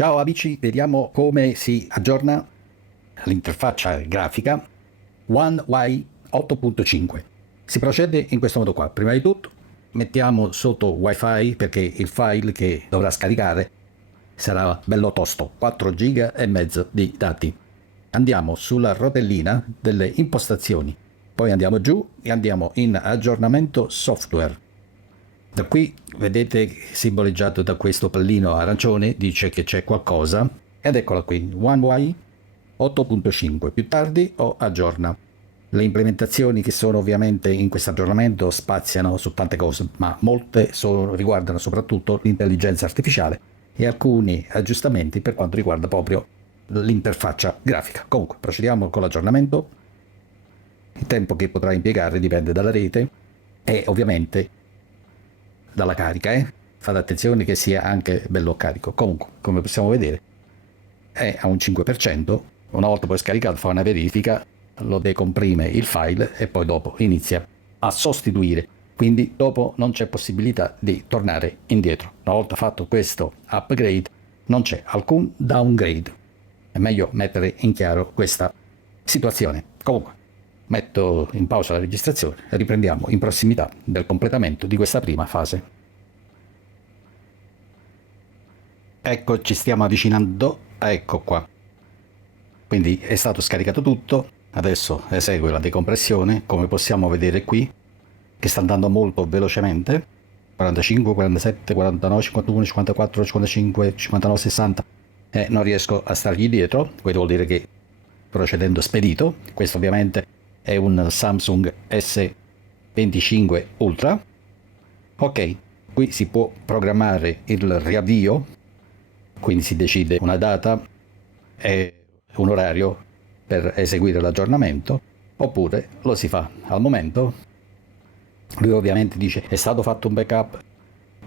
Ciao amici, vediamo come si aggiorna l'interfaccia grafica One UI 8.5. Si procede in questo modo qua. Prima di tutto mettiamo sotto Wi-Fi perché il file che dovrà scaricare sarà bello tosto, 4 giga e mezzo di dati. Andiamo sulla rotellina delle impostazioni, poi andiamo giù e andiamo in aggiornamento software. Da qui vedete simboleggiato da questo pallino arancione, dice che c'è qualcosa, ed eccola qui, One UI 8.5, più tardi o aggiorna. Le implementazioni che sono ovviamente in questo aggiornamento spaziano su tante cose, ma molte riguardano soprattutto l'intelligenza artificiale e alcuni aggiustamenti per quanto riguarda proprio l'interfaccia grafica. Comunque, procediamo con l'aggiornamento. Il tempo che potrà impiegare dipende dalla rete e ovviamente dalla carica. Fate attenzione che sia anche bello carico. Comunque, come possiamo vedere, è a un 5%. Una volta poi scaricato fa una verifica, lo decomprime il file e poi dopo inizia a sostituire. Quindi dopo non c'è possibilità di tornare indietro. Una volta fatto questo upgrade non c'è alcun downgrade. È meglio mettere in chiaro questa situazione. Comunque, metto in pausa la registrazione e riprendiamo in prossimità del completamento di questa prima fase. Ecco, ci stiamo avvicinando, ecco qua. Quindi è stato scaricato tutto, adesso esegue la decompressione, come possiamo vedere qui, che sta andando molto velocemente. 45, 47, 49, 51, 54, 55, 59, 60. Non riesco a stargli dietro, questo vuol dire che procedendo spedito. Questo ovviamente è un Samsung S25 Ultra. Ok, qui si può programmare il riavvio, quindi si decide una data e un orario per eseguire l'aggiornamento, oppure lo si fa al momento. Lui ovviamente dice è stato fatto un backup,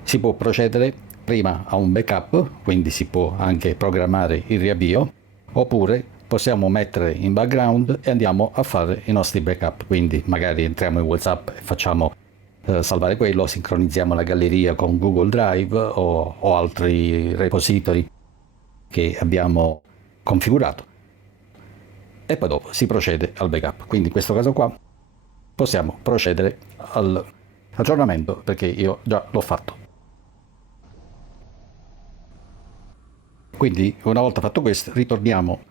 si può procedere prima a un backup, quindi si può anche programmare il riavvio, oppure possiamo mettere in background e andiamo a fare i nostri backup, quindi magari entriamo in WhatsApp e facciamo salvare quello, sincronizziamo la galleria con Google Drive o altri repository che abbiamo configurato e poi dopo si procede al backup. Quindi in questo caso qua possiamo procedere all'aggiornamento perché io già l'ho fatto. Quindi una volta fatto questo ritorniamo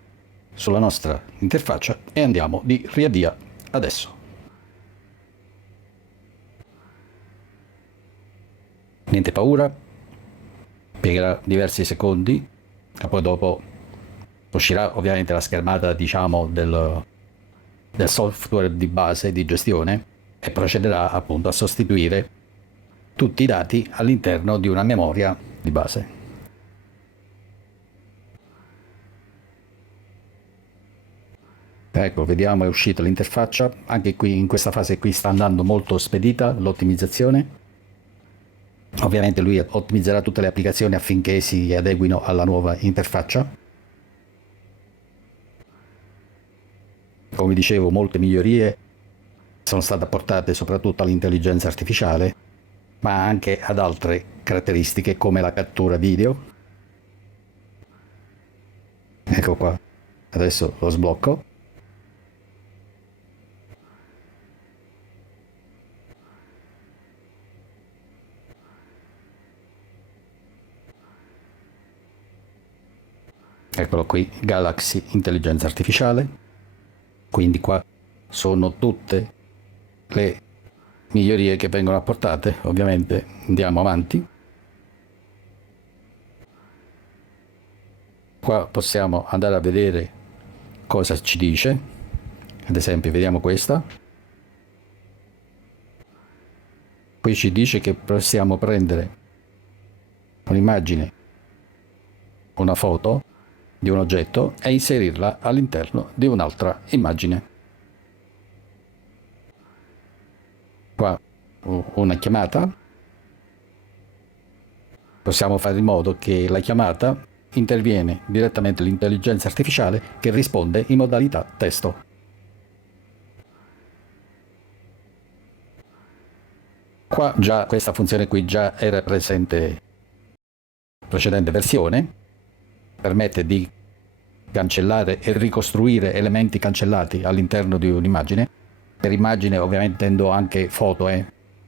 sulla nostra interfaccia e andiamo di riavvia adesso. Niente paura, impiegherà diversi secondi e poi dopo uscirà ovviamente la schermata, diciamo, del software di base di gestione e procederà appunto a sostituire tutti i dati all'interno di una memoria di base. Ecco, vediamo, è uscita l'interfaccia. Anche qui in questa fase qui sta andando molto spedita l'ottimizzazione. Ovviamente lui ottimizzerà tutte le applicazioni affinché si adeguino alla nuova interfaccia. Come dicevo, molte migliorie sono state apportate soprattutto all'intelligenza artificiale, ma anche ad altre caratteristiche come la cattura video. Ecco qua, adesso lo sblocco. Eccolo qui, Galaxy Intelligenza Artificiale. Quindi qua sono tutte le migliorie che vengono apportate. Ovviamente andiamo avanti. Qua possiamo andare a vedere cosa ci dice. Ad esempio, vediamo questa. Qui ci dice che possiamo prendere un'immagine, una foto di un oggetto e inserirla all'interno di un'altra immagine. Qua una chiamata. Possiamo fare in modo che la chiamata interviene direttamente l'intelligenza artificiale che risponde in modalità testo. Qua già questa funzione qui già era presente precedente versione. permette di cancellare e ricostruire elementi cancellati all'interno di un'immagine. Per immagine ovviamente intendo anche foto,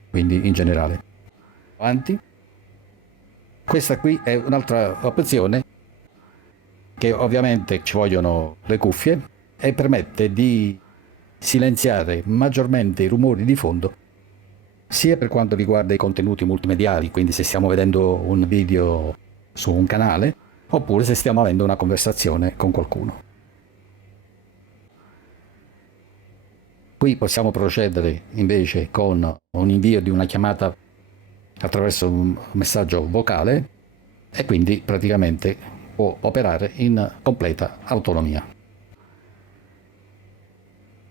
quindi in generale. Avanti. Questa qui è un'altra opzione che ovviamente ci vogliono le cuffie e permette di silenziare maggiormente i rumori di fondo, sia per quanto riguarda i contenuti multimediali, quindi se stiamo vedendo un video su un canale, oppure se stiamo avendo una conversazione con qualcuno. Qui possiamo procedere invece con un invio di una chiamata attraverso un messaggio vocale e quindi praticamente può operare in completa autonomia.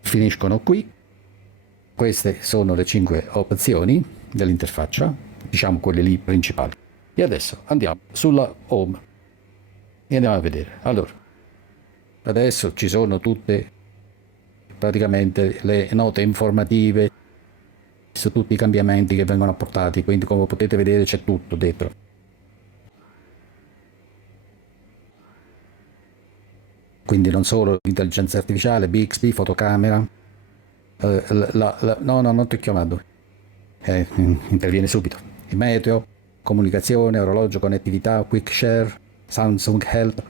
Finiscono qui. Queste sono le 5 opzioni dell'interfaccia, diciamo quelle lì principali. E adesso andiamo sulla home e andiamo a vedere. Allora, adesso ci sono tutte praticamente le note informative su tutti i cambiamenti che vengono apportati, quindi come potete vedere c'è tutto dentro. Quindi non solo l'intelligenza artificiale, Bixby, fotocamera, no, non ti ho chiamato, interviene subito. Il meteo, comunicazione, orologio, connettività, quick share, Samsung Health.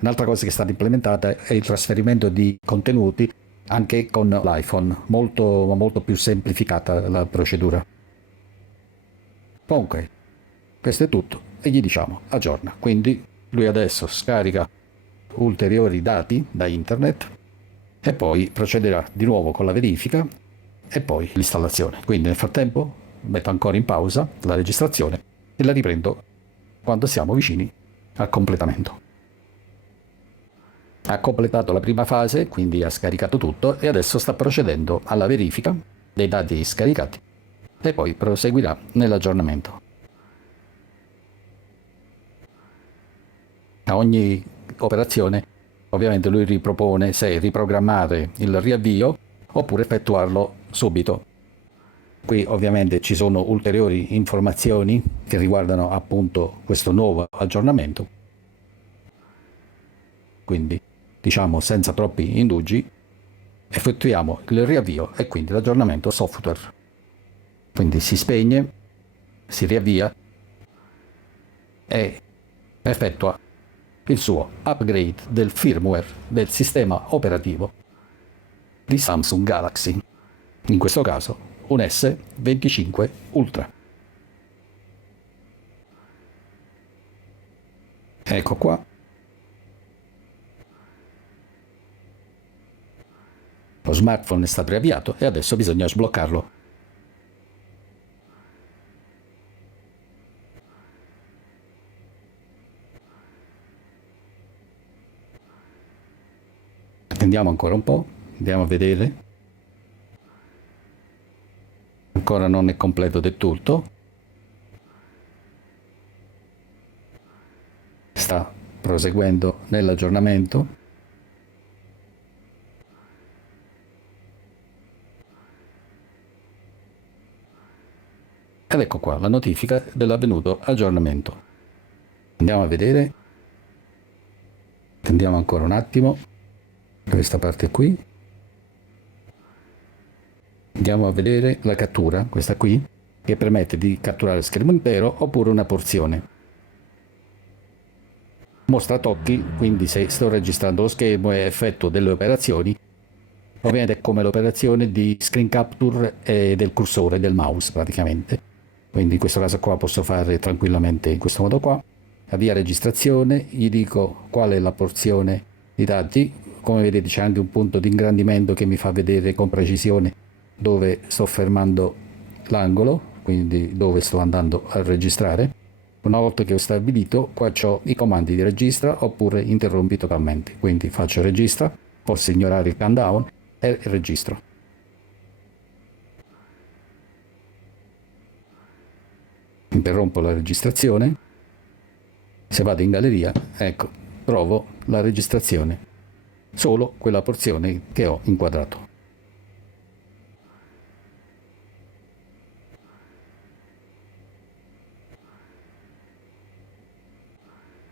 Un'altra cosa che è stata implementata è il trasferimento di contenuti anche con l'iPhone, molto più semplificata la procedura. Comunque, questo è tutto e gli diciamo aggiorna. Quindi lui adesso scarica ulteriori dati da internet e poi procederà di nuovo con la verifica e poi l'installazione. Quindi nel frattempo metto ancora in pausa la registrazione e la riprendo quando siamo vicini al completamento. Ha completato la prima fase, quindi ha scaricato tutto e adesso sta procedendo alla verifica dei dati scaricati e poi proseguirà nell'aggiornamento. A ogni operazione ovviamente lui ripropone se riprogrammare il riavvio oppure effettuarlo subito. Qui ovviamente ci sono ulteriori informazioni che riguardano appunto questo nuovo aggiornamento. Quindi diciamo senza troppi indugi effettuiamo il riavvio e quindi l'aggiornamento software. Quindi si spegne, si riavvia e effettua il suo upgrade del firmware del sistema operativo di Samsung Galaxy, in questo caso un S25 Ultra. Ecco qua. Lo smartphone è stato riavviato e adesso bisogna sbloccarlo. Attendiamo ancora un po', andiamo a vedere. Ancora non è completo del tutto. Sta proseguendo nell'aggiornamento. Ed ecco qua la notifica dell'avvenuto aggiornamento. Andiamo a vedere. Attendiamo ancora un attimo. Questa parte qui. Andiamo a vedere la cattura, questa qui, che permette di catturare lo schermo intero oppure una porzione. Mostra tocchi, quindi se sto registrando lo schermo e effettuo delle operazioni, ovviamente è come l'operazione di screen capture del cursore del mouse praticamente. Quindi in questo caso qua posso fare tranquillamente in questo modo qua. Avvia registrazione, gli dico qual è la porzione di dati. Come vedete c'è anche un punto di ingrandimento che mi fa vedere con precisione dove sto fermando l'angolo, quindi dove sto andando a registrare. Una volta che ho stabilito, qua ho i comandi di registra oppure interrompi totalmente. Quindi faccio registra, posso ignorare il countdown e registro. Interrompo la registrazione. Se vado in galleria, ecco, trovo la registrazione, solo quella porzione che ho inquadrato.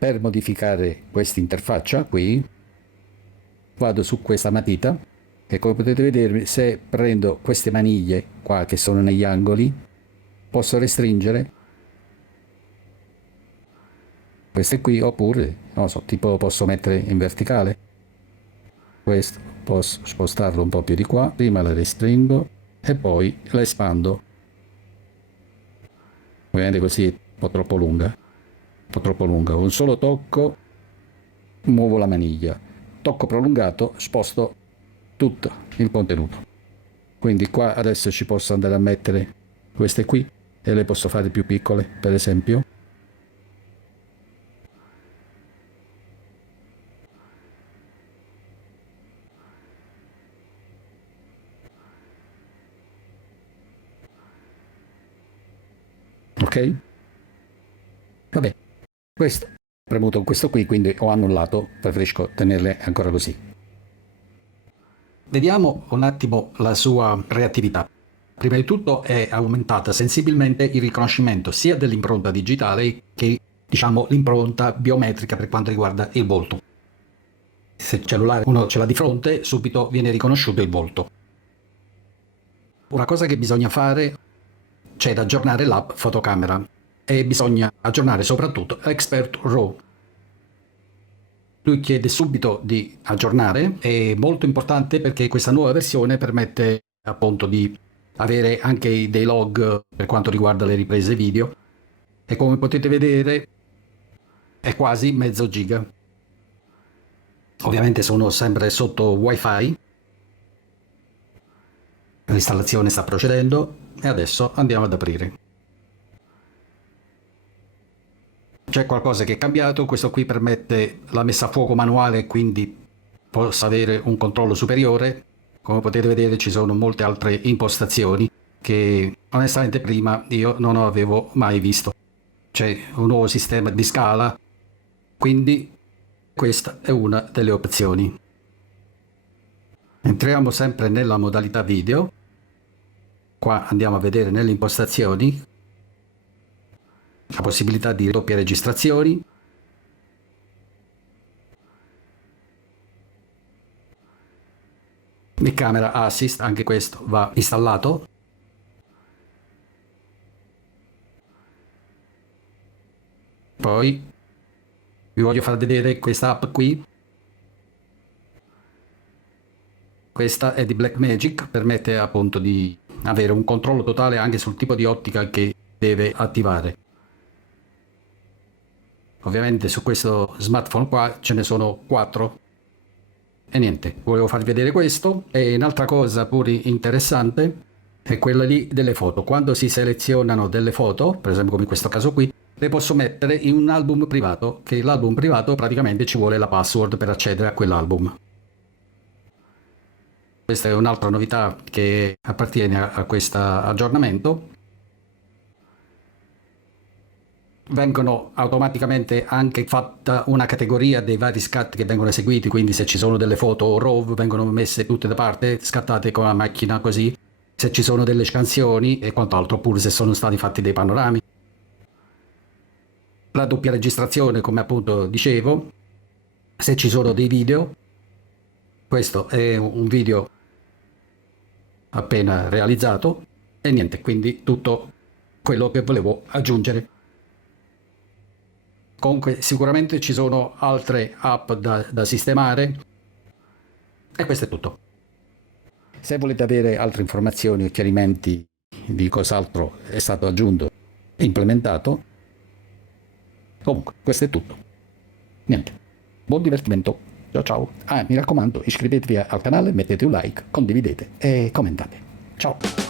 Per modificare questa interfaccia qui vado su questa matita e come potete vedere, se prendo queste maniglie qua che sono negli angoli, posso restringere queste qui, oppure non so, tipo lo posso mettere in verticale. Questo posso spostarlo un po' più di qua, prima la restringo e poi la espando. Ovviamente così è un po' troppo lunga, un solo tocco muovo la maniglia, tocco prolungato sposto tutto il contenuto. Quindi qua adesso ci posso andare a mettere queste qui e le posso fare più piccole, per esempio. Ok? Vabbè, questo premuto questo qui, quindi ho annullato, preferisco tenerle ancora così. Vediamo un attimo la sua reattività. Prima di tutto è aumentata sensibilmente il riconoscimento sia dell'impronta digitale che, diciamo, l'impronta biometrica per quanto riguarda il volto. Se il cellulare uno ce l'ha di fronte, subito viene riconosciuto il volto. Una cosa che bisogna fare c'è da aggiornare l'app fotocamera e bisogna aggiornare soprattutto Expert RAW. Lui chiede subito di aggiornare, è molto importante perché questa nuova versione permette appunto di avere anche dei log per quanto riguarda le riprese video e come potete vedere è quasi mezzo giga. Ovviamente sono sempre sotto wifi, l'installazione sta procedendo e adesso andiamo ad aprire. C'è qualcosa che è cambiato, questo qui permette la messa a fuoco manuale, quindi posso avere un controllo superiore. Come potete vedere ci sono molte altre impostazioni che onestamente prima io non avevo mai visto. C'è un nuovo sistema di scala, quindi questa è una delle opzioni. Entriamo sempre nella modalità video, qua andiamo a vedere nelle impostazioni la possibilità di doppie registrazioni, il camera assist, anche questo va installato. Poi vi voglio far vedere questa app qui. Questa è di Blackmagic, permette appunto di avere un controllo totale anche sul tipo di ottica che deve attivare. Ovviamente su questo smartphone qua ce ne sono 4 e niente, volevo farvi vedere questo. E un'altra cosa pure interessante è quella lì delle foto. Quando si selezionano delle foto, per esempio come in questo caso qui, le posso mettere in un album privato, che l'album privato praticamente ci vuole la password per accedere a quell'album. Questa è un'altra novità che appartiene a questo aggiornamento. Vengono automaticamente anche fatta una categoria dei vari scatti che vengono eseguiti, quindi se ci sono delle foto RAW vengono messe tutte da parte, scattate con la macchina così, se ci sono delle scansioni e quant'altro, oppure se sono stati fatti dei panorami. La doppia registrazione, come appunto dicevo, se ci sono dei video, questo è un video appena realizzato e niente, quindi tutto quello che volevo aggiungere. Comunque sicuramente ci sono altre app da sistemare e questo è tutto. Se volete avere altre informazioni o chiarimenti di cos'altro è stato aggiunto e implementato, comunque questo è tutto. Niente, buon divertimento, ciao ciao. Mi raccomando, iscrivetevi al canale, mettete un like, condividete e commentate. Ciao!